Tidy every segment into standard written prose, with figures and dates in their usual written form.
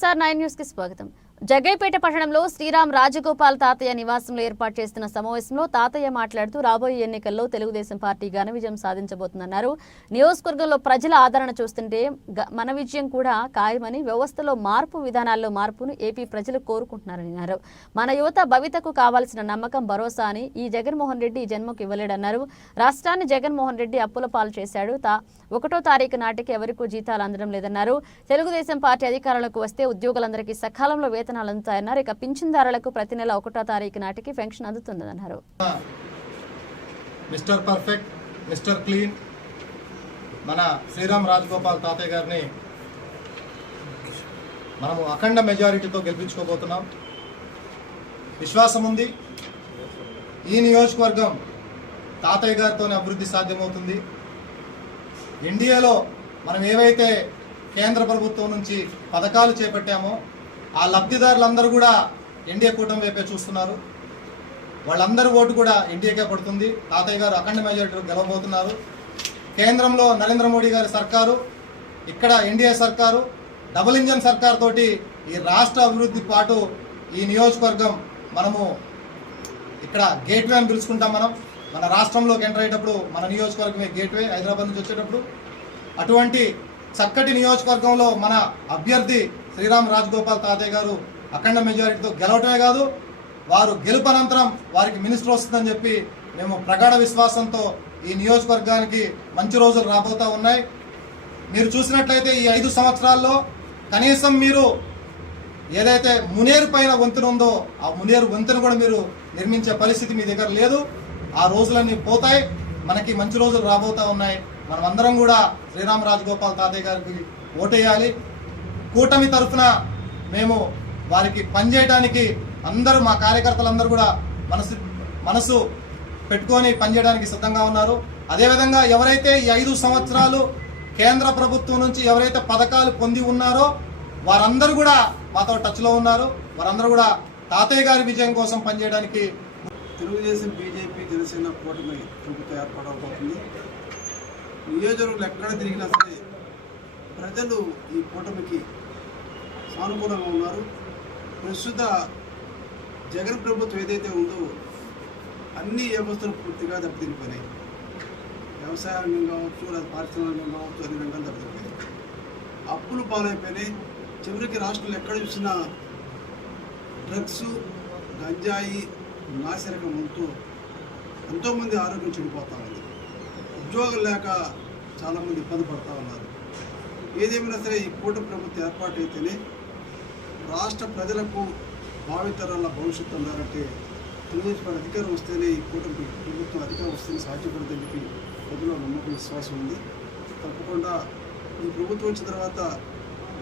SR9 news కి స్వాగతం. జగ్గైపేట పట్టణంలో శ్రీరామ్ రాజగోపాల్ తాతయ్య నివాసంలో ఏర్పాటు చేస్తున్న సమావేశంలో తాతయ్య మాట్లాడుతూ రాబోయే ఎన్నికల్లో తెలుగుదేశం పార్టీ ఘన విజయం సాధించబోతుందన్నారు. నియోజకవర్గంలో ప్రజల ఆదరణ చూస్తుంటే మన విజయం కూడా ఖాయమని, వ్యవస్థలో మార్పు, విధానాల్లో మార్పును ఏపీ ప్రజలు కోరుకుంటున్నారని అన్నారు. మన యువత భవితకు కావాల్సిన నమ్మకం, భరోసా అని ఈ జగన్మోహన్ రెడ్డి జన్మకు ఇవ్వలేడన్నారు. రాష్ట్రాన్ని జగన్మోహన్ రెడ్డి అప్పుల పాలు చేశాడు. 1వ తారీఖు నాటికి ఎవరికూ జీతాలు అందడం లేదన్నారు. తెలుగుదేశం పార్టీ అధికారంలోకి వస్తే ఉద్యోగులందరికీ సకాలంలో వేతనాలు అందుతాయన్నారు. ఇక పింఛన్దారులకు ప్రతి నెల 1వ తారీఖు నాటికి పెన్షన్ అందుతుందన్నారు. మిస్టర్ పర్ఫెక్ట్, మిస్టర్ క్లీన్ మన శ్రీరామ్ రాజగోపాల్ తాతయ్య గారిని మనము అఖండ మెజారిటీతో గెలిపించుకోబోతున్నాం. విశ్వాసం ఉంది, ఈ నియోజకవర్గం తాతయ్య గారితోనే అభివృద్ధి సాధ్యమవుతుంది. ఎన్డీఏలో మనం ఏవైతే కేంద్ర ప్రభుత్వం నుంచి పథకాలు చేపట్టామో ఆ లబ్ధిదారులందరూ కూడా ఎన్డీఏ కూటమి వైపే చూస్తున్నారు. వాళ్ళందరి ఓటు కూడా ఎన్డీఏకే పడుతుంది. తాతయ్య గారు అఖండ మెజారిటీలో గెలవబోతున్నారు. కేంద్రంలో నరేంద్ర మోడీ గారి సర్కారు, ఇక్కడ ఎన్డీఏ సర్కారు, డబుల్ ఇంజన్ సర్కార్ తోటి ఈ రాష్ట్ర అభివృద్ధి పాటు ఈ నియోజకవర్గం మనము ఇక్కడ గేట్వే అని పిలుచుకుంటాం. మన రాష్ట్రంలోకి ఎంటర్ అయ్యేటప్పుడు మన నియోజకవర్గమే గేట్వే, హైదరాబాద్ నుంచి వచ్చేటప్పుడు. అటువంటి చక్కటి నియోజకవర్గంలో మన అభ్యర్థి శ్రీరామ్ రాజగోపాల్ తాతయ్య గారు అఖండ మెజారిటీతో గెలవటమే కాదు, వారు గెలుపనంతరం వారికి మినిస్టర్ వస్తుందని చెప్పి మేము ప్రగాఢ విశ్వాసంతో ఈ నియోజకవర్గానికి మంచి రోజులు రాబోతా ఉన్నాయి. మీరు చూసినట్లయితే ఈ 5 సంవత్సరాల్లో కనీసం మీరు ఏదైతే మునేరు పైన వంతెన ఉందో ఆ మునేరు వంతెన కూడా మీరు నిర్మించే పరిస్థితి మీ దగ్గర లేదు. ఆ రోజులన్నీ పోతాయి. మనకి మంచి రోజులు రాబోతా ఉన్నాయి. మనమందరం కూడా శ్రీరామ్ రాజగోపాల్ తాతయ్య గారికి ఓటేయాలి. కూటమి తరఫున మేము వారికి పనిచేయడానికి అందరూ, మా కార్యకర్తలందరూ కూడా మనసు పెట్టుకొని పనిచేయడానికి సిద్ధంగా ఉన్నారు. అదేవిధంగా ఎవరైతే ఈ 5 సంవత్సరాలు కేంద్ర ప్రభుత్వం నుంచి ఎవరైతే పథకాలు పొంది ఉన్నారో వారందరూ కూడా మాతో టచ్లో ఉన్నారు. వారందరూ కూడా తాతయ్య గారి విజయం కోసం పనిచేయడానికి తెలుగుదేశం, బీజేపీ, జనసేన కూటమి ప్రభుత్వం ఏర్పడబోతుంది. నియోజకవర్గంలో ఎక్కడ తిరిగినా సరే ప్రజలు ఈ కూటమికి సానుకూలంగా ఉన్నారు. ప్రస్తుత జగన్ ప్రభుత్వం ఏదైతే ఉందో అన్ని వ్యవస్థలు పూర్తిగా దెబ్బతినిపోయినాయి. వ్యవసాయ రంగం కావచ్చు, లేదా పారిశ్రామిక రంగం కావచ్చు, అన్ని రంగాలు దెబ్బతినిపోయినాయి. అప్పులు పాలైపోయినాయి. చివరికి రాష్ట్రంలో ఎక్కడ చూసినా డ్రగ్స్, గంజాయి, నాసిరకం ఉంటూ ఎంతోమంది ఆరోగ్యం చెడిపోతూ ఉంది. ఉద్యోగం లేక చాలామంది ఇబ్బంది పడుతూ ఉన్నారు. ఏదేమైనా సరే ఈ కూటమి ప్రభుత్వం ఏర్పాటు అయితేనే రాష్ట్ర ప్రజలకు భావితరాల భవిష్యత్తు ఉండాలంటే తెలుగుదేశం పార్టీ అధికారం వస్తేనే ఈ కూటమి ప్రభుత్వం అధికారం వస్తేనే సాధ్యపడుతుందని చెప్పి ప్రజల్లో నమ్మకం, విశ్వాసం ఉంది. తప్పకుండా ఈ ప్రభుత్వం వచ్చిన తర్వాత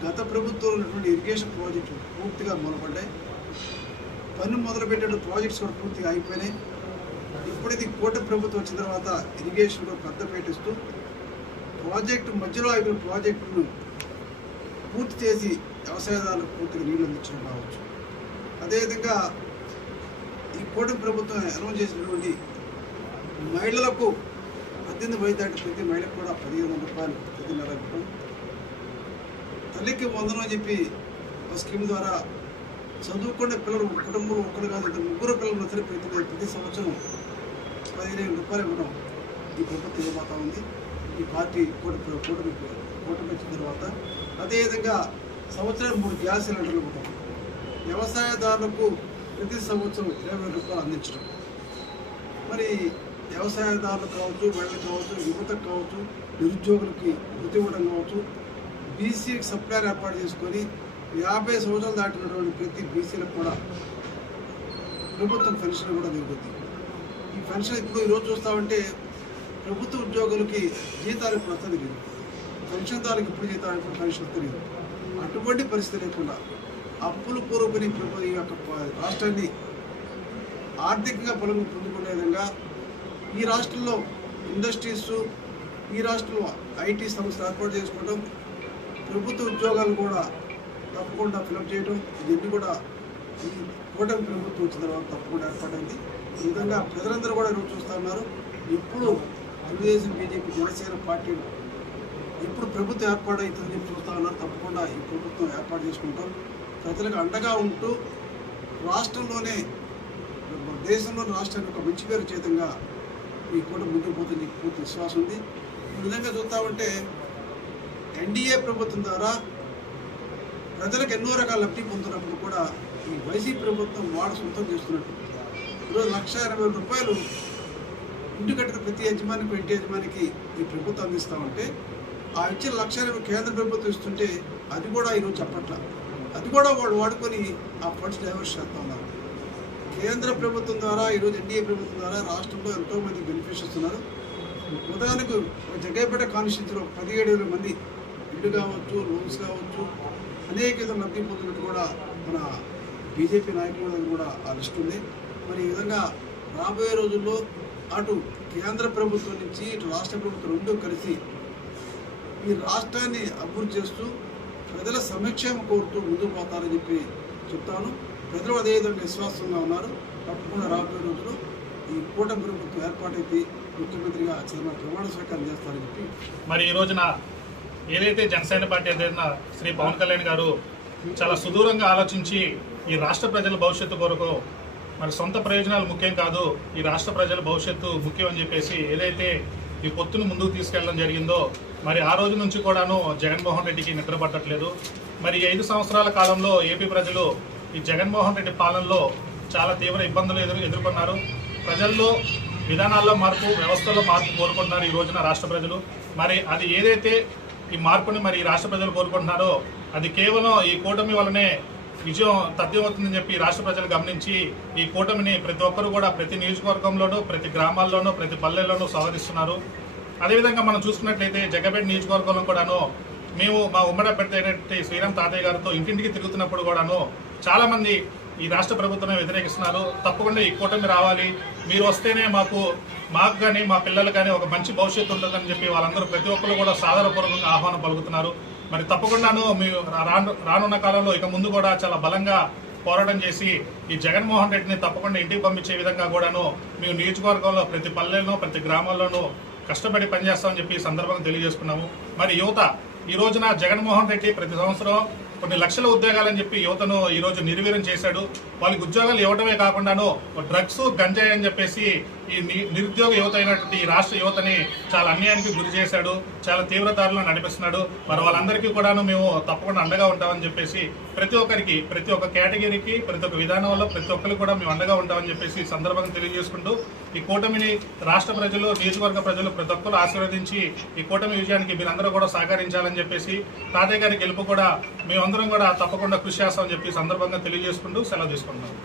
గత ప్రభుత్వంలో ఉన్నటువంటి ఇరిగేషన్ ప్రాజెక్టులు పూర్తిగా మొదలుపడ్డాయి. పన్ను మొదలుపెట్టే ప్రాజెక్ట్స్ కూడా పూర్తిగా అయిపోయినాయి. ఇప్పుడైతే కూటమి ప్రభుత్వం వచ్చిన తర్వాత ఇరిగేషన్లో పెద్ద పెట్టిస్తూ ప్రాజెక్టు మధ్యలో అయిపోయిన ప్రాజెక్టును పూర్తి చేసి వ్యవసాయదారులకు పూర్తిగా నీళ్లు అందించడం కావచ్చు. అదేవిధంగా ఈ కూటమి ప్రభుత్వం అనౌన్స్ చేసినటువంటి మహిళలకు 18 వయసు దాటి ప్రతి మహిళకు కూడా 1500 రూపాయలు ప్రతి నెల ఇవ్వడం, తల్లికి 100 అని చెప్పి ఒక స్కీమ్ ద్వారా చదువుకునే పిల్లలు కుటుంబంలో ఒక్కరు కాదు 3 పిల్లలు సరే ప్రతి సంవత్సరం 15,000 రూపాయలు ఇవ్వడం ఈ ప్రభుత్వం ఇవ్వబోతా ఉంది. ఈ పార్టీ కూటమి వచ్చిన తర్వాత అదేవిధంగా సంవత్సరానికి 3 గ్యాస్ సిలిండర్లు ఇవ్వడం, వ్యవసాయదారులకు ప్రతి సంవత్సరం 20,000 రూపాయలు అందించడం. మరి వ్యవసాయదారులకు కావచ్చు, మహిళలకు కావచ్చు, యువతకు కావచ్చు, నిరుద్యోగులకి వృత్తి ఇవ్వడం కావచ్చు, బీసీకి సప్లైర్ ఏర్పాటు చేసుకొని 50 సంవత్సరాలు దాటినటువంటి ప్రతి బీసీలకు కూడా ప్రభుత్వం పెన్షన్ కూడా దిగుతుంది. ఈ పెన్షన్ ఇప్పుడు ఈరోజు చూస్తామంటే ప్రభుత్వ ఉద్యోగులకి జీతాలు ఇప్పుడు వస్తుంది లేదు, పెన్షన్దారులకు ఇప్పుడు జీతాలు ఇప్పుడు పెన్షన్ వస్తుంది. అటువంటి పరిస్థితి లేకుండా అప్పులు పూర్వపని ఈ యొక్క రాష్ట్రాన్ని ఆర్థికంగా పొందుకునే విధంగా ఈ రాష్ట్రంలో ఇండస్ట్రీస్, ఈ రాష్ట్రంలో ఐటీ సంస్థలు ఏర్పాటు చేసుకోవడం, ప్రభుత్వ ఉద్యోగాలు కూడా తప్పకుండా ఫిలప్ చేయడం, ఇవన్నీ కూడా ఈ కూటమి ప్రభుత్వం వచ్చిన తర్వాత తప్పకుండా ఏర్పడింది. ఈ విధంగా ప్రజలందరూ కూడా ఈరోజు చూస్తూ ఉన్నారు. ఇప్పుడు తెలుగుదేశం, బీజేపీ, జనసేన పార్టీలు ఇప్పుడు ప్రభుత్వం ఏర్పాటు అవుతుందని చెప్పి చూస్తా ఉన్నారు. తప్పకుండా ఈ ప్రభుత్వం ఏర్పాటు చేసుకుంటాం. ప్రజలకు అండగా ఉంటూ రాష్ట్రంలోనే దేశంలోని రాష్ట్రానికి ఒక మంచి పేరు చేతంగా ఈ కూటమి ముందుకు పోతుంది పూర్తి విశ్వాసం ఉంది. ఈ విధంగా చూస్తామంటే ఎన్డీఏ ప్రభుత్వం ద్వారా ప్రజలకు ఎన్నో రకాల లబ్ధి పొందుతున్నప్పుడు కూడా ఈ వైసీపీ ప్రభుత్వం వాడు సొంతం చేస్తున్నట్టు ఈరోజు 1,80,000 రూపాయలు ఇంటి కట్టిన ప్రతి యజమానికి ఇంటి యజమానికి ఈ ప్రభుత్వం అందిస్తామంటే ఆ ఇచ్చిన 1,80,000 కేంద్ర ప్రభుత్వం ఇస్తుంటే అది కూడా ఈరోజు చెప్పట్ల. అది కూడా వాళ్ళు వాడుకొని ఆ ఫండ్స్ డైవర్ట్ చేస్తూ ఉన్నారు. కేంద్ర ప్రభుత్వం ద్వారా ఈరోజు ఎన్డీఏ ప్రభుత్వం ద్వారా రాష్ట్రంలో ఎంతోమంది బెనిఫిషియర్స్ ఉన్నారు. ఉదాహరణకు జగ్గయ్యపేట కాన్స్టిట్యూన్సీలో 17,000 మంది ఇల్లు కావచ్చు, లోన్స్ కావచ్చు, అనేక విధంగా లబ్ధి పొందినట్టు కూడా మన బీజేపీ నాయకుల దగ్గర కూడా ఆ లిస్ట్ ఉంది. మరి ఈ విధంగా రాబోయే రోజుల్లో అటు కేంద్ర ప్రభుత్వం నుంచి ఇటు రాష్ట్ర ప్రభుత్వం రెండూ కలిసి ఈ రాష్ట్రాన్ని అభివృద్ధి చేస్తూ ప్రజల సంక్షేమం కోరుతూ ముందుకు పోతారని చెప్పి చెప్తాను. ప్రజలు అదేవిధంగా విశ్వాసంగా ఉన్నారు. తప్పకుండా రాబోయే రోజుల్లో ఈ కూటమి ప్రభుత్వం ఏర్పాటైతే ముఖ్యమంత్రిగా ప్రమాణ స్వీకారం చేస్తారని చెప్పి మరి ఈ రోజున ఏదైతే జనసేన పార్టీ అధినేత శ్రీ పవన్ కళ్యాణ్ గారు చాలా సుదూరంగా ఆలోచించి ఈ రాష్ట్ర ప్రజల భవిష్యత్తు కొరకు మరి సొంత ప్రయోజనాలు ముఖ్యం కాదు, ఈ రాష్ట్ర ప్రజల భవిష్యత్తు ముఖ్యం అని చెప్పేసి ఏదైతే ఈ పొత్తును ముందుకు తీసుకెళ్లడం జరిగిందో మరి ఆ రోజు నుంచి కూడాను జగన్మోహన్ రెడ్డికి నిద్ర పట్టట్లేదు. మరి 5 సంవత్సరాల కాలంలో ఏపీ ప్రజలు ఈ జగన్మోహన్ రెడ్డి పాలనలో చాలా తీవ్ర ఇబ్బందులు ఎదుర్కొన్నారు. ప్రజల్లో విధానాల్లో మార్పు, వ్యవస్థలో మార్పు కోరుకుంటున్నారు ఈ రోజున రాష్ట్ర ప్రజలు. మరి అది ఏదైతే ఈ మార్పుని మరి రాష్ట్ర ప్రజలు కోరుకుంటున్నారో అది కేవలం ఈ కూటమి వల్లనే విజయం తథ్యమవుతుందని చెప్పి రాష్ట్ర ప్రజలు గమనించి ఈ కూటమిని ప్రతి ఒక్కరు కూడా ప్రతి నియోజకవర్గంలోనూ, ప్రతి గ్రామాల్లోనూ, ప్రతి పల్లెల్లోనూ స్వాగతిస్తున్నారు. అదేవిధంగా మనం చూసుకున్నట్లయితే జగ్గపేట నియోజకవర్గంలో కూడాను మేము మా ఉమ్మడి అభ్యర్థి అయినటువంటి శ్రీరామ్ తాతయ్య గారితో ఇంటింటికి తిరుగుతున్నప్పుడు కూడాను చాలామంది ఈ రాష్ట్ర ప్రభుత్వమే వ్యతిరేకిస్తున్నారు. తప్పకుండా ఈ కూటమి రావాలి, మీరు వస్తేనే మాకు కానీ మా పిల్లలు కానీ ఒక మంచి భవిష్యత్తు ఉంటుందని చెప్పి వాళ్ళందరూ ప్రతి ఒక్కరు కూడా సాదరపూర్వకంగా ఆహ్వానం పలుకుతున్నారు. మరి తప్పకుండాను మీరు రానున్న కాలంలో ఇక ముందు కూడా చాలా బలంగా పోరాటం చేసి ఈ జగన్మోహన్ రెడ్డిని తప్పకుండా ఇంటికి పంపించే విధంగా కూడాను మేము నియోజకవర్గంలో ప్రతి పల్లెల్లో, ప్రతి గ్రామాల్లోనూ కష్టపడి పనిచేస్తామని చెప్పి ఈ సందర్భంగా తెలియజేసుకున్నాము. మరి యువత ఈ రోజున జగన్మోహన్ రెడ్డి ప్రతి సంవత్సరం కొన్ని లక్షల ఉద్యోగాలని చెప్పి యువతను ఈ రోజు నిర్వీర్యం చేశాడు. వాళ్ళకి ఉద్యోగాలు ఇవ్వడమే కాకుండాను డ్రగ్స్, గంజాయి అని చెప్పేసి ఈ నిరుద్యోగ యువత అయినటువంటి ఈ రాష్ట్ర యువతని చాలా అన్యాయానికి గురి చేశాడు, చాలా తీవ్రతారులో నడిపిస్తున్నాడు. మరి వాళ్ళందరికీ కూడాను మేము తప్పకుండా అండగా ఉంటామని చెప్పేసి ప్రతి ఒక్కరికి, ప్రతి ఒక్క కేటగిరీకి, ప్రతి ఒక్క విధానంలో ప్రతి ఒక్కరికి కూడా మేము అండగా ఉంటామని చెప్పేసి సందర్భంగా తెలియజేసుకుంటూ ఈ కూటమిని రాష్ట్ర ప్రజలు, నియోజకవర్గ ప్రజలు ప్రతి ఒక్కరు ఆశీర్వదించి ఈ కూటమి విజయానికి మీరందరూ కూడా సహకరించాలని చెప్పేసి తాతయ్య గారి గెలుపు కూడా మేమందరం కూడా తప్పకుండా కృషి చేస్తామని చెప్పి సందర్భంగా తెలియజేసుకుంటూ సెలవు తీసుకుంటున్నాం.